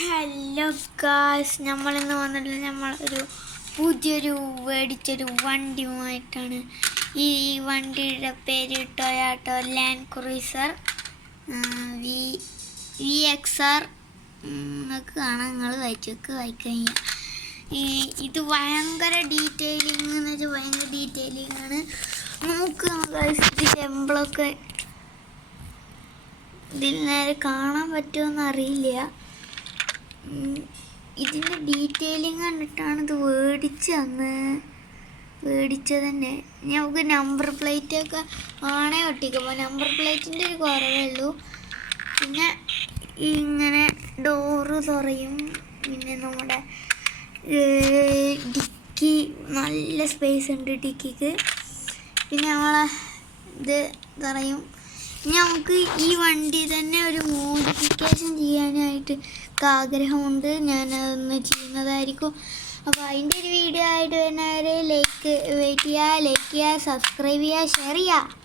Hello guys, നമ്മളിന്ന് വന്നിട്ടുള്ള നമ്മളൊരു പുതിയൊരു മേടിച്ചൊരു വണ്ടിയുമായിട്ടാണ്. ഈ വണ്ടിയുടെ പേര് ടൊയോട്ടോ ലാൻഡ് ക്രൂസർ VXR. നിങ്ങൾക്ക് കാണാം, നിങ്ങൾ വായിക്കഴിഞ്ഞാൽ ഇത് ഭയങ്കര ഡീറ്റെയിലിംഗ് എന്ന് വെച്ചാൽ ഭയങ്കര ഡീറ്റെയിലിംഗ് ആണ്. നമുക്ക് ഇതിൻ്റെ എംബ്ലമൊക്കെ ഇതിൽ നേരെ കാണാൻ പറ്റുമെന്ന് അറിയില്ല. ഇതിൻ്റെ ഡീറ്റെയിലിംഗ് കണ്ടിട്ടാണ് ഇത് മേടിച്ചത് തന്നെ. നമുക്ക് നമ്പർ പ്ലേറ്റൊക്കെ ആണേ ഒട്ടിക്കുമ്പോൾ നമ്പർ പ്ലേറ്റിൻ്റെ ഒരു കുറവേ ഉള്ളൂ. പിന്നെ ഇങ്ങനെ ഡോറ് തുറയും. പിന്നെ നമ്മുടെ ഡിക്കി നല്ല സ്പേസ് ഉണ്ട് ഡിക്കിക്ക്. പിന്നെ നമ്മളെ ഇത് പറയും. നമുക്ക് ഈ വണ്ടി തന്നെ ഒരു മോഡിഫിക്കേഷൻ ചെയ്യാനായിട്ട് ആഗ്രഹമുണ്ട്. ഞാനതൊന്ന് ചെയ്യുന്നതായിരിക്കും. അപ്പോൾ അതിൻ്റെ ഒരു വീഡിയോ ആയിട്ട് വരുന്നവരെ ലൈക്ക് ചെയ്യുക, സബ്സ്ക്രൈബ് ചെയ്യുക, ഷെയർ ചെയ്യുക.